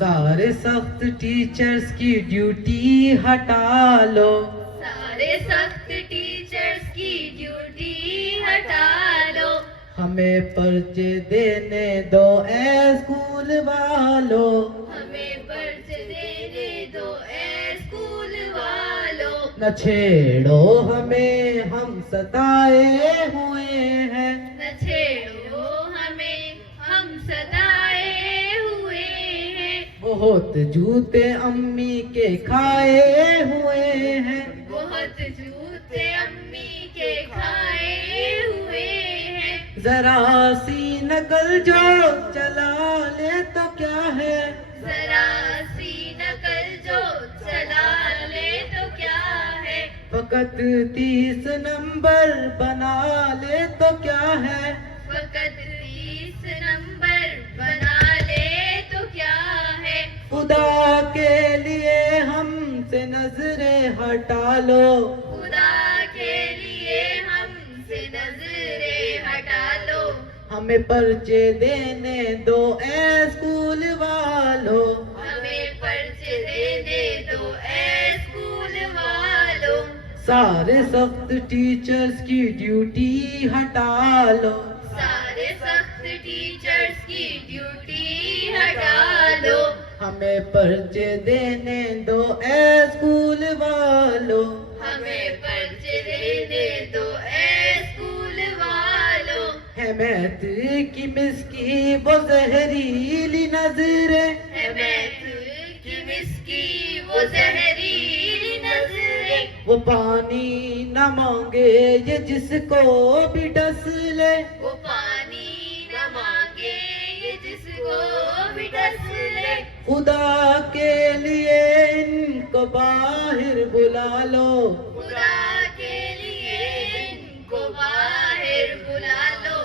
सारे सख्त टीचर्स की ड्यूटी हटा लो, सारे सख्त टीचर्स की ड्यूटी हटा लो। हमें पर्चे देने दो ए स्कूल वालों, हमें पर्चे देने दो ए स्कूल वालों। न छेड़ो हमें हम सताए हुए हैं, न छेड़ो हमें हम सताए हुए हैं। बहुत जूते अम्मी के खाए हुए हैं, बहुत जूते अम्मी के खाए हुए हैं। जरा सी नकल जो चला ले तो क्या है, जरा सी नकल जो चला ले तो क्या है। फकत 30 नंबर बना ले तो क्या है, फकत 30 नंबर बना ले तो क्या है। खुदा के लिए हमसे नजरें हटा लो, खुदा के लिए हमसे नजरें हटा लो। हमें पर्चे देने दो ए स्कूल वालों, हमें पर्चे देने दो ए स्कूल वालों। सारे सख्त टीचर्स की ड्यूटी हटा लो, सारे सख्त टीचर्स की ड्यूटी हटा लो। हमें पर्चे देने दो ए स्कूल वालों, हमें पर्चे देने दो ए स्कूल वालों। है मैथ की मिसकी वो जहरीली नजरें, है मैथ की मिसकी वो जहरीली नजरें। वो पानी न मांगे ये जिसको भी डस ले, वो पानी न मांगे ये जिसको भी डस ले। खुदा के लिए इनको बाहर बुला लो, खुदा के लिए इनको बाहर बुला लो।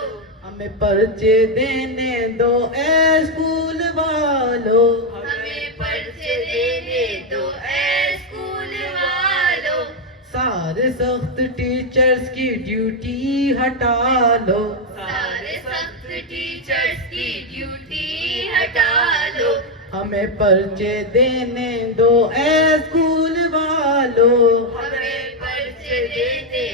हमें पर्चे देने दो ए स्कूल वालों, हमें पर्चे देने दो ए स्कूल वालों। सारे सख्त टीचर्स की ड्यूटी हटा लो, सारे सख्त टीचर्स की ड्यूटी हटा लो। हमें पर्चे देने दो ए स्कूल वालों, हमें पर्चे देने